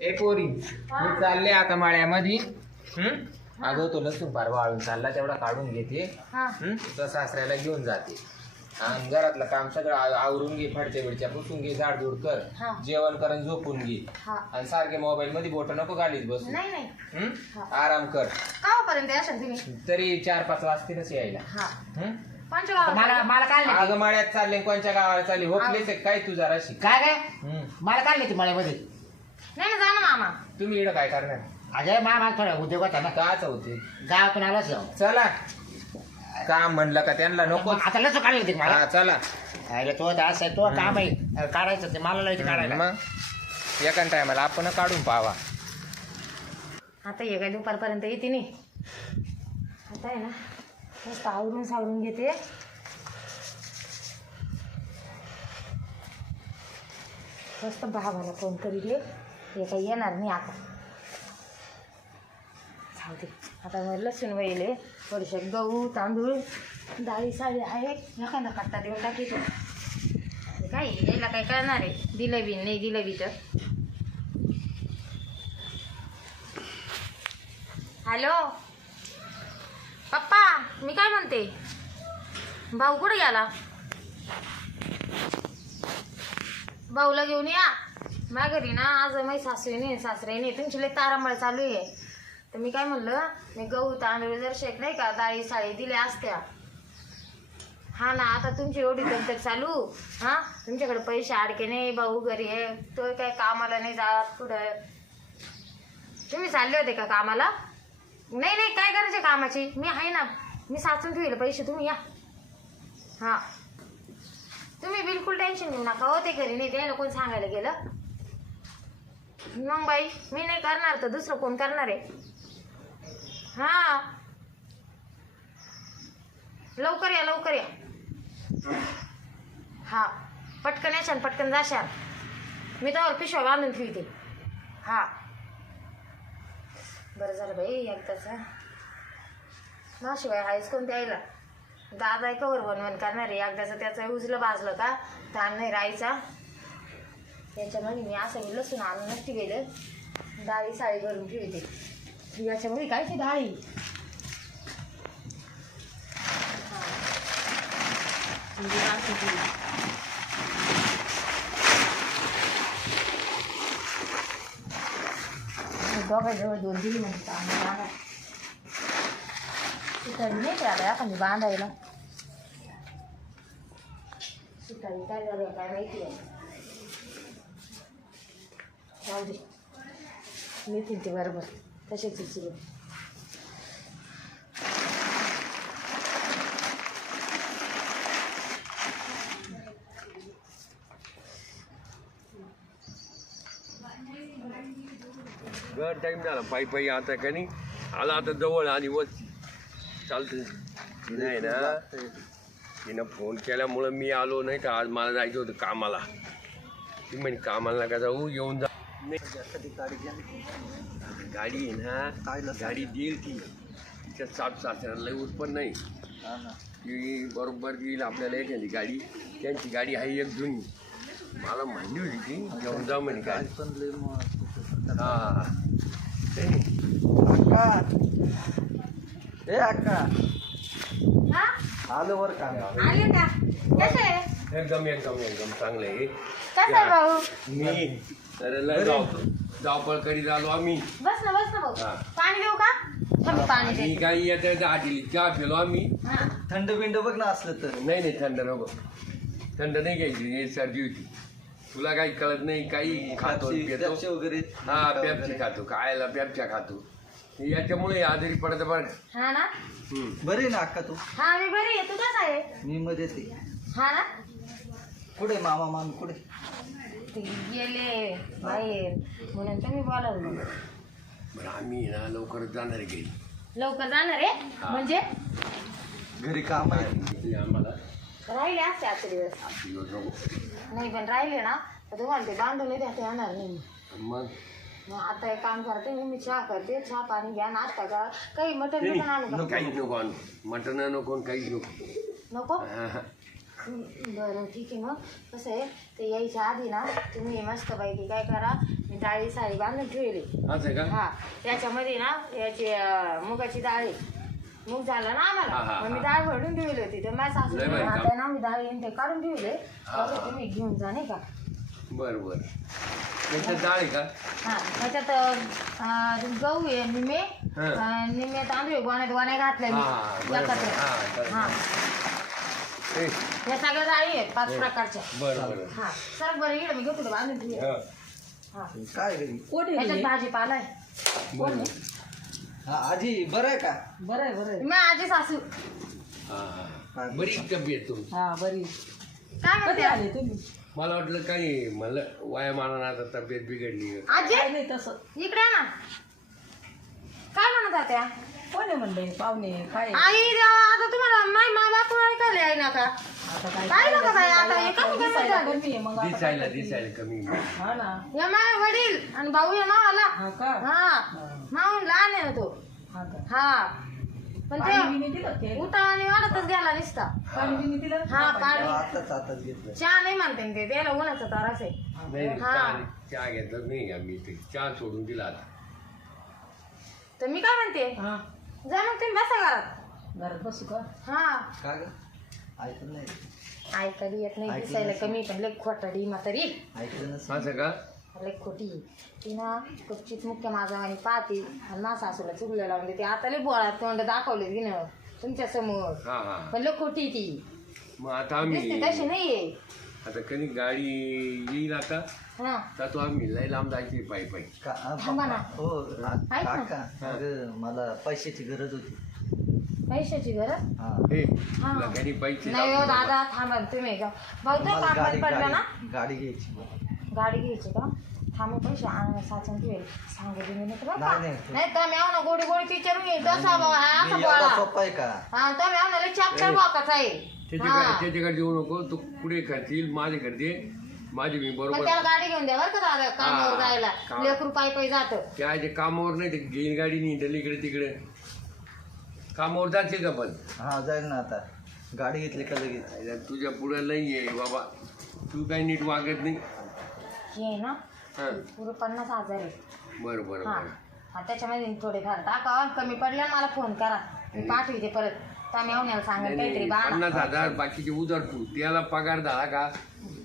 ए पोरी मी चालले आता माळ्यामध्ये. हम्म? अगं तो लसूण पार वाळून चालला तेवढा काढून घेते. हा. हम्म? तो सासऱ्याला घेऊन जाते. आणि घरातलं काम सगळं आव- आवरून घे फडच्या बिडच्या पुसून घे झाडझूड कर. हा. जेवण कर आणि झोपून घे. हा. आणि सारखे मोबाईल मध्ये बोट नको घालीत बसू. नाही नाही. हम्म? हा. आराम कर. कावापर्यंत असाल तुम्ही तरी चार पाच वाजतीलच यायला. हा. हम्म? मला अगं माळ्यात चालले कोणच्या गावाला चालली? होकलेच आहे काय तू जराशी. काय काय? हम्म. मला काढले ती मळ्यामध्ये. नाही ना जा ना मामा. तुम्ही इकडं काय करणार? अजय मामा थोडा उद्योग होता ना. काच होते गावातून आलाच चला. काम म्हणलं का त्यांना नको? आता लस काढली होती मला? हा चला. अरे तो आता असं आहे तो काम आहे. काढायचं ते मला लावायचं काढायला. मग? एका टायमाला आपण काढून पावा. आता ये काय दुपारपर्यंत येते नाही. आता आहे ना मस्त आवरून सावरून घेते. मस्त भावाला फोन करीले हे काही येणार नाही आता. जाऊ दे. आता मग लसूण वहिले थोडेसे गहू तांदूळ डाळी साळी आहे. एखादा कट्टा देऊन टाकी तो. काय यायला काय करणार आहे? दिलं बी नाही दिलं बी तर. हॅलो? पप्पा मी काय म्हणते? भाऊ कुठे गेला? भाऊला घेऊन या. माझ्या घरी ना आज माझी सासरीने सासऱ्याने तुमची लई तारांबळ चालू आहे. तर मी काय म्हणलं मी गहू तांदूळ जर शेक नाही का डाळी साळी दिल्या असत्या. हा ना आता तुमची एवढी दगदग चालू. हा तुमच्याकडे पैसे अडके नाही भाऊ घरी आहे तो काय कामाला नाही जात कुठं तुम्ही चालले होते का कामाला? नाही नाही काय करायचे कामाची? मी आहे ना मी साचून ठेवले पैसे तुम्ही या. हां. तुम्ही बिलकुल टेन्शन घेऊ नका हो ते घरी नाही त्याला कोण सांगायला गेलं? मग बाई मी नाही करणार तर दुसरं कोण करणार आहे? हां. लवकर या लवकर या. हां. पटकन याशाल पटकन जाशाल मी त्यावर पिशव्या बांधून ठेवते. हां. बरं झालं बाई एकदाच माशिवाय हायच कोण द्यायला दादा आहे कवर बनवण करणार आहे एकदाचं त्याचं उजलं भाजलं का? ताण नाही राहायचा. याच्यामध्ये मी असं लसूण लसूण नसती गेलं डाळी साळी भरून ठेवते. याच्यामध्ये काय ती डाळी? हा. ती. दोन दिली म्हणजे आम्ही बांधा सुतारी नाही आता? बांधायला. सुतारी काय झालं काय माहिती आहे? जाऊ दे नेतील ते बरोबर तसेच उचलून घर टाईम झाला. पायी पायी आता का नाही? आला आता जवळ आणि व चालतं नाही ना तिनं फोन केल्यामुळं मी आलो नाही तर आज मला जायचं होतं कामाला. ती म्हणे कामाला नका जाऊ येऊन जा. गाडी आहे ना गाडी देईल ती. तिच्या सात सासऱ्याला उत्पन्न नाही. ती बरोबर देईल आपल्याला एखादी गाडी. त्यांची गाडी आहे एक जुनी. मला म्हणली होती ती. घेऊन जा म्हणे गाडी हा. अक्का. ए अक्का. हा? आलो बर का? आले का? एकदम एकदम एकदम चांगलं आहे. कसं आहे भाऊ? मी तर लय धाव- धावपळ करीत आलो आम्ही. बस ना बस ना भाऊ. हा. पाणी देऊ का? थांब मी पाणी काही येत्या आधी चहा पिलो आम्ही. हा. थंड बिंड बघ ना असलं तर. नाही नाही थंड नको. थंड नाही घ्यायची हे सर्दी होती. तुला काही कळत नाही काही खातो पेप्सी- पितो. पेप्सी वगैरे हा पेप्सी खातो खायला पेप्च्या खातो. याच्यामुळे आजारी पडत बरं हा ना? हम्म. बरे ना अक्का तू? हा मी बरी आहे. तू कसा आहे? मी मध्ये ते हा ना? कुठे मामा मामी कुठे? ते गेले बाहेर. म्हणून तुम्ही बोलावलं बरं आम्ही ना लवकरच जाणार आहे घरी. लवकर जाणार आहे? म्हणजे? घरी काम आहे. ते आम्हाला राहिले असते आजचे दिवस. आठ दिवस नको नाही पण राहिले ना तर तुम्हाला ते बांधून नाही देता येणार नाही मग. मग? आता एक काम करते मी मी चहा करते चहा पाणी घ्या नाश्ता का काही मटण बिटन आणू का? काहीच नको आणू. मटण नको आणि काहीच नको. नको? हा, हा. बरं ठीक आहे मग कसं आहे ते यायच्या आधी ना तुम्ही मस्त पैकी काय करा मी डाळी साडी बांधून ठेवली असं आहे का हा त्याच्यामध्ये ना याची अं, मुगाची डाळ आहे. मूग झाला ना हा, आम्हाला मग मी. डाळ भरून ठेवली होती तर माझ्या सासू लय भारी काम. आता ना मी डाळ ते काढून ठेवले हा, हा. तुम्ही घेऊन जा नाही का बरं बरं त्याच्यात डाळ आहे का हा त्याच्यात अं, गहू आहे निमे हा. अं, निमे तांदूळ गोण्यात गोण्या घातल्या मी हा, बरं, एकत्र. बरं. हा. हा या सगळ्या डाळी आहेत पाच प्रकारच्या. बरं बरं. हा सर बरं इकडे मी घेतो तुला बांधून ठेवली हा, हा. काय घरी त्याच्यात भाजीपाला आहे. बरं. हा आजी बरं आहे का? बरं आहे बरं आहे. मी आजी सासू. हा, हा. बरी तब्येत तुमची. हा बरी. काय कधी म्हणते आले तुम्ही? मला वाटलं काही मला वयामानानं आता तब्येत बिघडली. आजी? काय नाही तसं. इकडे ये ना. काय म्हणत होत्या? कोण आहे म्हणले पाहुणे काय आई देवा आता तुम्हाला का आता काय काय नका बाई? आता हे कमी कमी दिसायला झालं. कमी आहे मग आता दिसायला काय करते? दिसायला कमी हा ना. या माय वडील आणि भाऊ या मावाला. हा का? हा. माऊन लहान आहे तो. हा का? हा. पण पाणी ते बिणी दिलं ते उठा आणि वाढतच गेला निसता. पाणी बिणी दिलं? हा पाणी. आताच आताच घेतलं. चहा नाही म्हणते ना ते. त्याला उन्हाचा त्रास आहे. नाही हा. चहा चहा घेतलं नाही मी ते चहा सोडून दिला आता. तर मी काय म्हणते? हा. जा मग तुम्ही बसा घरात. घरात बसू का? हा. का ग? ऐकलं नाही. ऐकायला येत नाही ऐकलं दिसायला नसेल. कमी पण लई खोटाडी म्हातारी. ऐकलं नसेल असं का लई खोटी ती ना कपचित मुख्य माझा आणि पाहते आणि मा सासूला चुगलं लावून देते. आता लई बोळा तोंड दाखवले तिनं तुमच्यासमोर. हा हा. पण लई खोटी ती. मग आता दिसते आम्ही तशी नाहीये आता कधी गाडी येईल आता? हा. तर तो आम्ही लय लांब जायची पायी पायी. का थांबा ना. हो आ- ऐक ना. काका अगं मला पैशाची गरज होती. पैशाची गरज? हा. हे हा. नाही हो. दादा थांबा ना तुम्ही का तो गाडी पडला ना? गाडी गाडी घ्यायची मला गाडी घ्यायची का? थांबू पैसे आणून साचून ठेवेल. सांगू दे मी नाही तर बरं का? नाही, नाही. नाही तर मी ना गोडी गोडी विचारून येईल. तसा हा असा मी एवढा बोळा सोपा आहे का? हा तर मी आम्हाला चॅप्टर वाकाचा आहे. हा. त्याच्याकडे नको. तू पुढे करतील माझे करते. माझे मी बरोबर त्याला गाडी घेऊन द्या बरं का दादा कामावर हा, जायला लेकरू पायी पायी जात. त्या जे कामावर नाही ते घेईन गाडी नाही इकडे तिकडे. कामावर जाते का पण. हा जाईल ना आता. गाडी घेतली का लगेच? अरे तुझ्या पुढे लई आहे बाबा. तू काही नीट वागत नाही. हे ना हा. पुरे पन्नास हजार आहे. बरं बरं हा. बरं. हा, त्याच्यामध्ये थोडेफार. टाका कमी पडल्या मला फोन करा. मी पाठवते परत. तर मी आवण्याला सांगेल नाही, काहीतरी नाही, बाळा. पन्नास हजार बाकीचे उधार तू. त्याला पगार झाला का?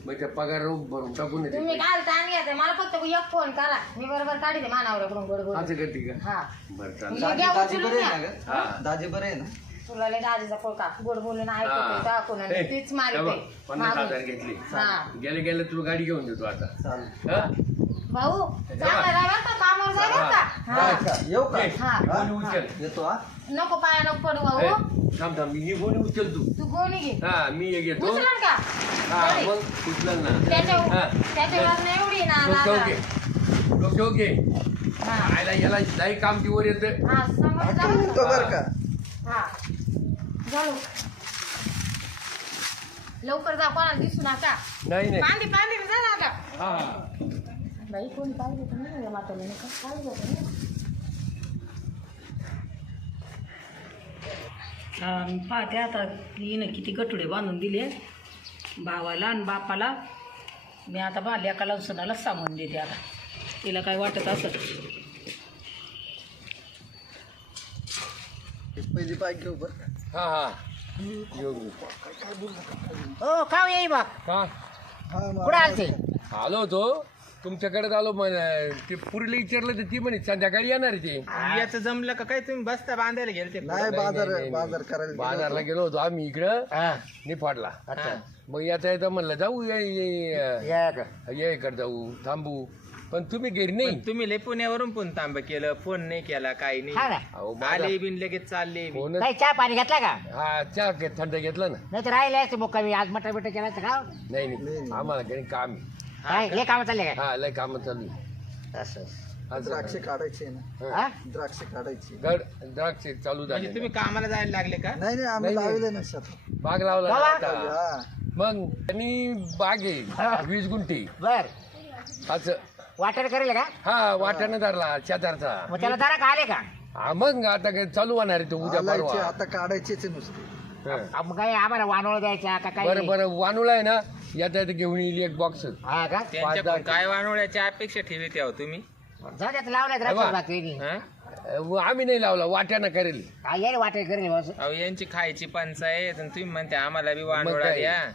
मग त्या पगार भरून टाकून येते. तुम्ही काय ताण घ्यायचं मला फक्त एक फोन करा. मी बरोबर काढते मानावऱ्याकडून गोड गोड असं करते का? हा. बरं चालेल. मी दाजी घ्या बरे घ्या. आहे ना हा. ग दाजी बरे आहे ना? तुला लय दाजीचा पोळका गोड बोलून ऐकतो तीच हे मारते पन्नास. हजार घेतले. हा. गेले गेले तुला गाडी घेऊन देतो आता. चालेल. हा? भाऊ का कामावर जा बरं का हा, हा. का? येऊ का? ए, हा. गोणी उचल. येतो हा. नको पाया नको पडू ए, भाऊ थांब थांब ही गोणी उचल तू. तू गोणी घे. हा मी एक येतो उचलन का? हा बरे. मग उचल ना. त्याच्या हा. नाही एवढी ना डोक्यावर दादा. घे डोक्यावर घे हा. आयला याला लई काम वर येतं. हा समोर जा बरं का? बरं का? हा. जाऊ. लवकर जा कोणाला दिसू नका. नाही नाही. पांदी पांदी जा दादा हा. बाई कोणी पाहिजे तर नाही या म्हातारीने का? पाहिजे तर नाही. हा, पाहते आता हिनं किती गटुडे बांधून दिले. भावाला आणि बापाला. मी आता बा लेकाला आणि सुनाला सांगून देते आता. तिला काय वाटत असत पहिली बाईक घेऊ बरं? हा हा. हो का येई बा. का? हा कुठं आलते? आलो होतो. तुमच्याकडे आलो म्हण ते पुरीला विचारलं तर ती म्हणे संध्याकाळी येणार आहे ते. याचं जमलं का काय तुम्ही बसता बांधायला गेले ते नाही बाजार बाजार करायला गेलो बाजारला गेलो होतो आम्ही इकडं हा. निफाडला. मग येता येता म्हणलं जाऊ ये ये- या. का? ये इकडे जाऊ थांबू. पण तुम्ही घरी नाही. तुम्ही लय पुण्यावरून पण तांब केलं फोन नाही केला काही हा नाही ना. अहो आले बिन लगेच चालले बी. फोनच काही चहा पाणी घेतला का? हा चहा घे- थंड घेतला ना. नाही तर राहिले असते मुक्का मी आज मटर बिटर केला असतं का? नाही नाही. आम्हाला काही काम आहे. काय हे काम चालले काय? हा लय काम चालू आहे. असं. द्राक्ष काढायचे ना? हा. द्राक्ष काढायची. गड द्राक्ष चालू म्हणजे झाले तुम्ही कामाला जायला लागले का? नाही नाही आम्ही नाही, नाही. लावले ना शेतात. बाग लावला. आता. हा. मग त्यांनी बाग हा. आहे वीस गुंठी. बर. असं. वाटर करेल का? हा वाट्यानं धरला शेजारचा. मग त्याला जरा का आले का? हा मग आता काय चालू होणार आहे तो उद्या परवा. आता काढायचेच आहे नुसते. हा. मग काय आम्हाला वानोळ द्यायचा का काय बरं बरं वानुळा आहे ना याचा इथे घेऊन येईल एक बॉक्स हा का? काय वानोळ्याची अपेक्षा ठेवी त्या तुम्ही? लावल्यात हा? आम्ही नाही लावला वाट्यानं करेल. काय यायला वाटेल करेल बस. अहो यांची खायची पंचायत आणि तुम्ही म्हणते आम्हाला बी वानोळा काय? द्या.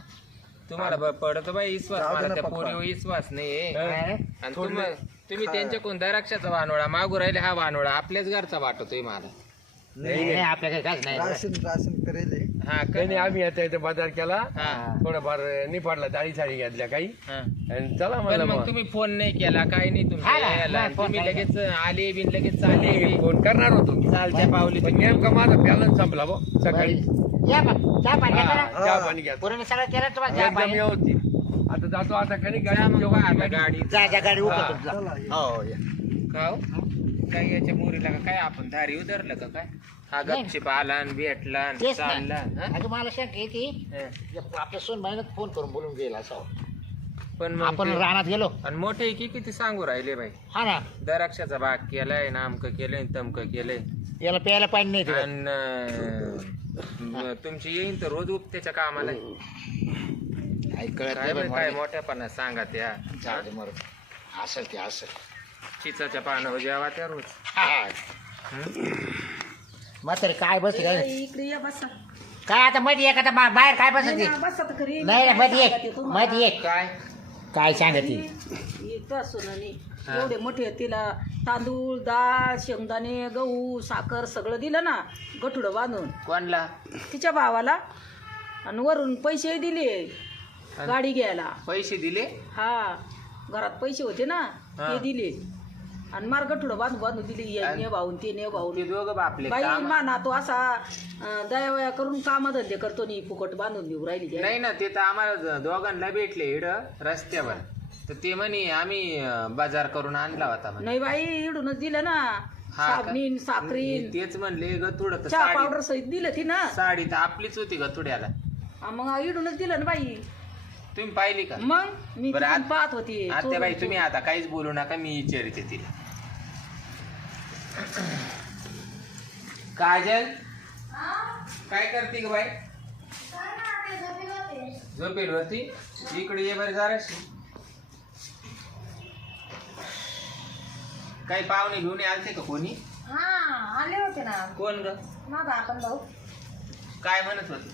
तुम्हाला ब- पडतो बाई विश्वास जाऊ दे मला ना त्या पप्पा. पोरीवर विश्वास नाही हा. आणि तुम्ही तुम्ही त्यांच्याकडून दराक्षाचा वानोळा मागू राहिले हा वानोळा आपल्याच घरचा वाटतोय मला. नाही नाही, काहीच नाही राशन राशन करेल हे. हा का? नाही नाही, आम्ही आता इथे बाजार केला हा थोडंफार निफाडला डाळी साडी घेतल्या काही हा आणि चला पण म्हणलं मग मग. तुम्ही फोन नाही केला काय नाही हा तुमच्या ना, याला. नाही, फोन तुम्ही लगेच आले बिन लगेच चालले मी फोन करणार होतो चालत्या पावली पण तुम्ही. नेमका माझा बॅलन्स संपला बा सकाळी या मग चहा पाणी घ्या हा, जरा. चहा पाणी घ्या पोरीने सगळं केलं तुम्हाला चहा एकदम पाणी व्यवस्थित आता जातो आता कधी जा गाडी मग आता. गाडी जा जा गाडी हा. उभं तुमचा चला ये. हो या का हो? काय याच्या पोरीला का? काय आपण धारी उधरलं का काय? हा नाही. गपचिप आला भेटला आणि तेच चालला ना हा? अगं मला शंका येते हा. आपल्या सून महिन्यात फोन करून बोलून गेला असं पण मग आपण ते- रानात गेलो. आणि मोठे की किती सांगू राहिले बाई? हा ना. दराक्षाचा भाग केलाय नामक केलंय तमक केलंय. याला प्यायला पाणी नाही आणि अं, तुमची येईन तर रोज उपत्याच्या कामाला कळत काय नाही बाई, बरं काय. मोठ्यापणा सांगा त्या जाऊ दे मरू असेल ते असेल. चिचाच्या पानावर जेवा त्या रोज. हा. म्हातारी काय बस काय? इकडे या बसा. काय आता मध्ये एक आता बा- बाहेर काय बसत नाही ना, बसा तर खरी नाही नाही, मध्ये एक. मध्ये एक. काय? काय सांगत? इथं हा. एवढे मोठे तिला तांदूळ डाळ शेंगदाणे गहू साखर सगळं दिलं ना गठुडं बांधून. कोणला? तिच्या भावाला. आणि वरून पैसे दिले गाडी घ्यायला. पैसे दिले? हा घरात पैसे होते ना हा. ते दिले. आणि मार गठुडं बांधून बांधून दिली ये ने भाऊन ते ने भाऊन. ते दोघं बापले बाई काम. माना तो असा अं, दयावया करून कामधंदे करतो नी फुकट बांधून देऊ राहिली. नाही ना ते तर आम्हाला दोघांना भेटले इड रस्त्यावर. तर ते म्हणे आम्ही अं, बाजार करून आणला होता म्हणे. नाही बाई इडूनच दिलं ना. हा का? साबणीन साखरीन. तेच म्हणले गतुड तर चहा साडी पावडर सहित दिलं ती ना. साडी तर आपलीच होती गतुड्याला हा, मग इडूनच दिलं ना बाई. तुम्ही पाहिली का? मग मी बरं, तिथून आत- पाहत होती आता बाई चोरून- तुम्ही आता काहीच बोलू नका मी विचारते तिला. काजल? काय करते ग बाई? झोपेल होती. इकडे ये बरं जराशी. काही पाहुणे घेऊन आलते का कोणी? हा आले होते ना. कोण ग? माझा आपण भाऊ. काय म्हणत होते?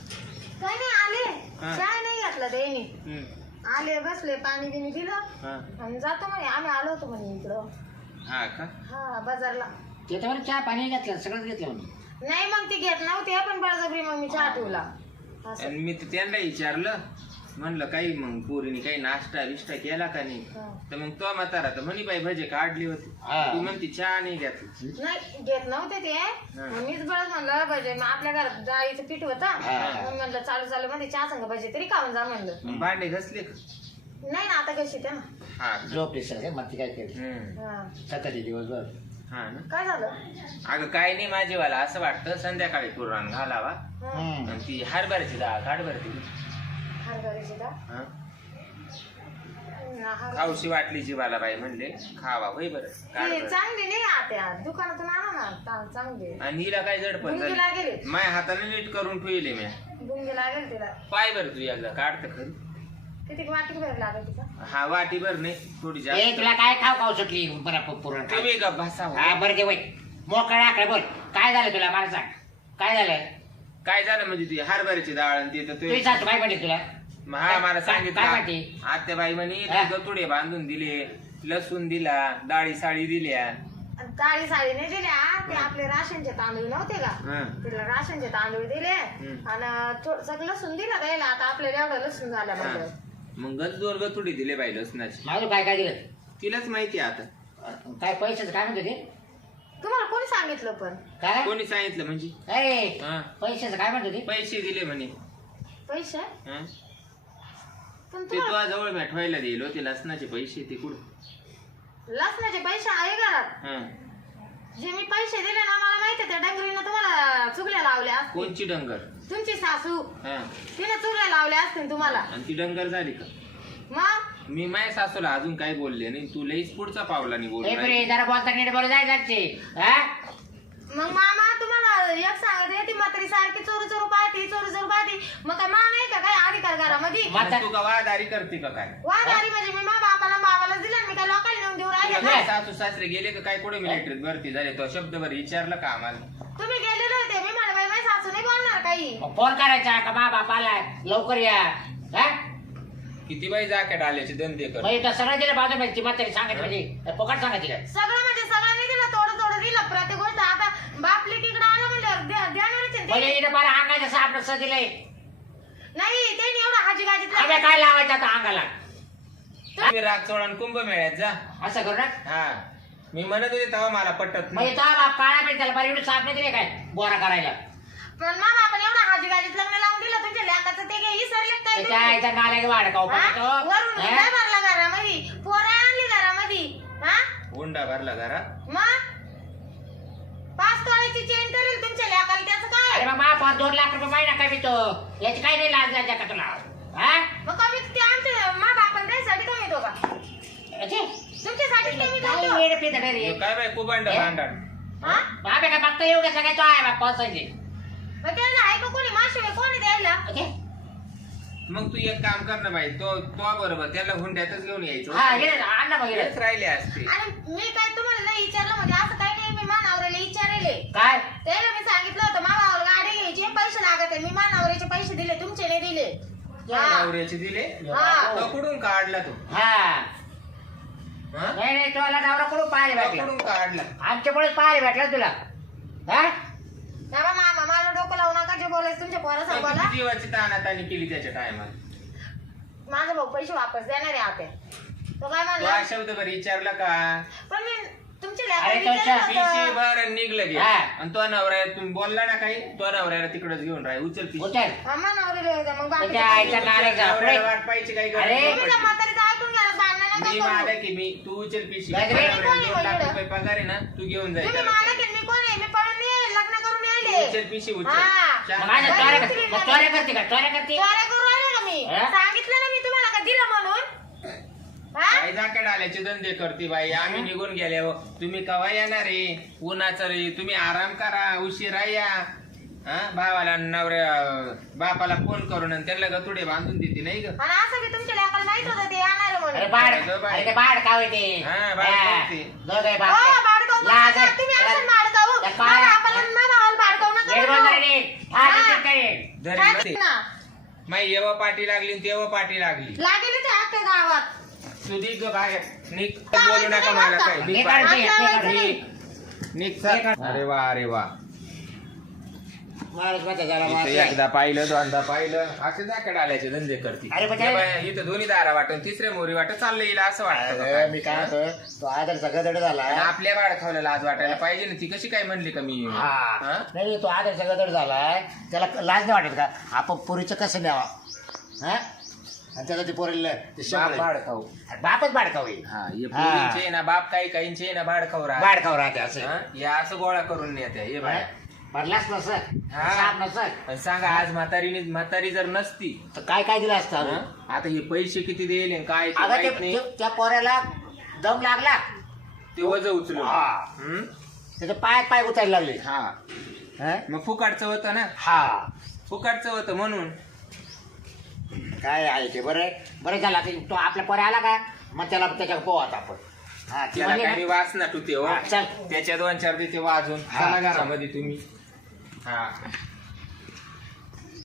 काही नाही आले. हा. चाय नाही घातला त्यांनी. हम्म. आले बसले पाणी बिनी दिलं हा. आणि जातो म्हणे आम्ही आलो होतो म्हणे इकडं. हा का? हा बाजारला. त्याच्यावर चहा पाणी घेतलं सगळं घेतलं म्हणे. नाही मग ती घेत नव्हती पण बळजबरी मग मी चहा ठेवला असं. आणि मी तर त्यांना विचारलं म्हणलं काही मग पोरीने काही नाश्ता बिष्टा केला का नाही? हा. तर मग तो म्हातारा तर म्हणी बाई भजे काढली होती. हा. ती म्हणती चहा नाही घेतली नाही घेत नव्हते ते. मग मीच बळच म्हणलं भजे मग आपल्या घरात डाळीचं पीठ होतं. हा. मग म्हणलं चालू चालू मध्ये चहा संग भजे तरी खाऊन जा म्हणलं. मग भांडे घसले का? नाही ना आता कशी त्या ना. हा. झोपली सगळे मग ती काय केली? हम्म. हा. सकाळी दिवसभर. हा ना? काय झालं? अगं काय नाही माझीवाला असं वाटतं संध्याकाळी पुराण घालावा. हा. आणि ती हरभऱ्याची डाळ ती हरभऱ्याची डाळ? हा. हा, हर- खाऊशी वाटली जीवाला बाई म्हणले खावा होय बरं. चांगली नाही आत्या दुकानातून आणा ना चांगली आणि हिला काय जडपण गुंगी झाली. लागेल. माझ्या हाताने नीट करून ठेवले मी. गुंगी लागेल तिला. पाय बरं तू एकदा काढतं खरी. किती वाटी भर लागेल तिचा हा वाटी भर नाही थोडी ए जास्त तुला काय खाऊ खाऊ सुटली? बरं पुरण काय तुम्ही का भासा हा. बरं वय मोकळा आकडे बोल. काय झालं तुला? मला सांग. काय झालं? काय झालं म्हणजे ती हरभऱ्याची डाळ आणि ते तर तुझी ते सासू काय म्हणली तुला. हा मला काय- काय सांगितलं म्हणते? आत्याबाई म्हणे हा? गतुडे बांधून दिले लसूण दिला डाळी साळी दिल्या. आणि डाळी साडी नाही दिल्या ते आपले राशनचे तांदूळ नव्हते का? हं. तिला राशनचे तांदूळ दिले. आणि थोडस लसूण दिलं द्यायला आता आपल्याला एवढं लसूण झालं हा. म्हणजे मग गच दोन गतुडी दिले बाई लसणाची. माझं काय काय दिलं? तिलाच माहिती आहे आता. काय पैशाचं काय म्हणतो ते? तुम्हाला कोणी सांगितलं पण? काय? कोणी सांगितलं म्हणजे? अरे हा. पैशाचं काय म्हणतो ते? पैसे दिले म्हणे. पैसे? हं? पण ते तुम्हाला तुझ्या जवळ ठेवायला दिलो ते लसणाचे पैसे ते कुठं? लसणाचे पैसे आहे घरात. हं. जे मी पैसे दिले ना मला माहिती त्या डंगरीनं तुम्हाला चुगल्या लावल्या असतील. कोणची डंगर? तुमची सासू. हं. तिने चुगल्या लावल्या असतील तुम्हाला. आणि ती डंगर झाली का? मग? मी माझ्या सासूला अजून काही बोलले नाही तू लईच पुढचा पावला नाही ए बोल बरे जरा बोलता नीट बोल जाय जायचे हा? मग मामा तुम्हाला एक सांगते ती म्हातारी सारखी चोरू चोरू पाहती चोरू चोरू पाहती. मग काय मान आहे का काय अधिकार घरामध्ये? तू का वादारी करते का काय? वादारी म्हणजे मी मा बापाला बाबाला दिला मी काय लोकांना सासू सासरे गेले का काय? कुठे मिलिटरीत भरती झाले? तो शब्दभर विचारलं का आम्हाला? तुम्ही गेलेले होते मी म्हणलं बाई माझी सासू नाही बोलणार काही. मग फोन करायचा का मा बापाला लवकर या. हा? किती बाई जाकेट आल्याचे धंदे कर. मग इथं सगळं दिलं बाजू ती म्हातारी सांगायची म्हणजे. फुकट सांगायची काय? सगळं म्हणजे सगळं नाही दिलं थोडं थोडं दिलं. प्रत्येक गोष्ट आता बाप लेकीकडे आलं म्हणल्यावर ध्या- ध्यानावरच आहे म्हणजे ते. इथं बरं अंगाचं दिलंय नाही ते नाही एवढं हाजी गाजीत काय लावायचं आता अंगाला? तुम्ही राग चोळण कुंभ मेळ्यात जा. असं करू ना? हा. मी म्हणत होते तेव्हा मला पटत म्हणजे नाही तो बाप काळा पेट त्याला बरं साप नाही दिले काय बोरा करायला? पण मा बापाने एवढं हाजी गाजीत लग्न लावून दिलं तुमच्या लेकाचं ते काही विसरले काय त्याच्या तुम्ही? आईचा नाल्या वाढ खाऊ हा? तो? वरून काय भरला घरामध्ये. पोरं आणली घरामध्ये. हा? हुंडा भरला घरात मग? पाच तोळ्याची चेन करेल तुमच्या लेकाला त्याचं अरे काय मग बाप दोन लाख रुपये महिना कमी तो. याची काही नाही लाज द्यायच्या का तुला? हा? मग कमी ते आमच्या मा बापाने त्यासाठी कमी येतो का अचे? तुमच्यासाठी कमी काय रे काय बाई कुबांड? भांडण? हा? बापे काय बघता येऊ का सगळ्या तो आहे बाप पावसाचे? मग त्याला कोणी कोणी द्यायला? मग तू एक काम कर ना बाई तो तो बरोबर त्याला हुंड्यातच घेऊन यायचं हा मग. हेच राहिले असते. आणि मी काय तुम्हाला नाही विचारलं म्हणजे असं काही नाही मी मानावरेला विचारेले. काय? त्याला मी सांगितलं होतं मामावर गाडी घ्यायची पैसे लागत मी मानावरेचे पैसे दिले तुमचे नाही दिले. नवऱ्याचे दिले? हा. तो कुठून काढला तू? हा. हा? नाही नाही तुला नवरा कुठून पाहायला तो भेटला? कुठून काढला? आमच्यामुळेच पाहायला भेटला तुला. हा? बाबा मामा मला डोकं लावू नका जे बोलायचं तुमच्या पोरा सांगायला किती जीवाची तानातानी केली त्याच्या टायमात? माझा भाऊ पैसे वापस देणार आहे आता. तो काय तू म्हणला? हा शब्द बरं विचारलं का? पण मी तुमचे अरे लेकरं तो विचारलं पिशी होतं. बर निघलं गे हा. आणि तो नवरा तुम्ही बोलला ना काही? तो नवऱ्याला तिकडच घेऊन राह उचल पिशी उचल. हा, मानावरेला होतं, मग नवऱ्याला वाट पाहिजे काही गरज. नाही पडली. म्हातारीचं ऐकून घ्या नका मी. मालक आहे मी तू उचल पिशी नाही दोन लाख रुपये पगार आहे? ना तू घेऊन जाय. तुम्ही त्याला. मालक आहे, मी कोण आहे? मी पळून नाही लग्न करून नाही उचल आले पिशी हा. उचल मग माझ्या शांत चोऱ्या राहा. कर- मग चोऱ्या करते का? चोऱ्या करते? चोऱ्या करून आले का मी. हा? सांगितलं ना मी तुम्हाला का दिलं म्हणून? हा? काय जाकेट आल्याचे धंदे करते बाई. आम्ही निघून गेल्यावर तुम्ही कवा येणार रे उन्हाचं रे तुम्ही आराम करा उशिरा या. हा भावाला नवऱ्या बापाला फोन करून आणि त्याला गतुडे बांधून देते नाही ग आणि असं की तुमच्या लेकाला माहीत होतं ते येणार आहे अरे म्हणून बाड अरे बाड. अरे ते बाड खावे ते हा, बाड हा. दोघे हो, लाज नका. तुम्ही असं. त्या मा बापाला आणि मा भावाला नका नीट. हा, हा. नीट. धरी काय? माई येवा पाठी लागली आणि तेव्हा पाठी लागली लागेल ते अख्ख्या गावात निघ ग बाहेर निघ बोलू नका मला काय निघ चल. अरे वा अरे वा महाराज माता झाला इथं महाराज. एकदा पाहिलं दोनदा पाहिलं. असे जाकड आल्याचे धंदे करते. अरे पण या बाया, इथं दोन्ही दारा वाटून तिसऱ्या मोरी वाटत चाललं येईल असं वाटतं अरे, मी काय म्हणतो तो आदरचा गदड झाला. आणि आपल्या बाळ खावला लाज वाटायला पाहिजे ना ती कशी काय म्हणली का मी? हा. हा? नाही तो आदरचा गदड झालाय त्याला लाज नाही वाटत का? आपण पुरीचं कसं न्यावा? हा? आणि त्याला ते पोरीला ते बाप शंभर बाळ खाऊ. बापच बाडकाव. हा हे हा. पोरींचे ना बाप काही काहींचे ना भाड खाऊ राहा बाडकाव राहते असं. हा? या असं गोळा करून नेत्या हे बाय भरलाच नसत हा. साप नसत आणि सांगा आज म्हातारीने म्हातारी जर नसती तर काय काय दिलं असतं? हा? आता हे पैसे किती देईल आणि काय ते अगं माहीत ते- नाही. ते- त्या पोऱ्याला दम लागला. ते वज उचलून. हा. हम्म? त्याचे पाय पाय उतायला लागले. हा. हा? मग फुकाटचं होतं ना? हा. फुकाटचं होतं म्हणून. काय आहे ते? बरं आहे. बरं झाला की तो आपल्या पोऱ्या आला का? मग त्याला त्याच्या पोहत आपण. हा ती त्याला म्हणली काही ना, वास ना तू ते हो. हा, चल. त्याच्या दोन चार देते वाजून. हा, चला चल. घरामध्ये तुम्ही. हा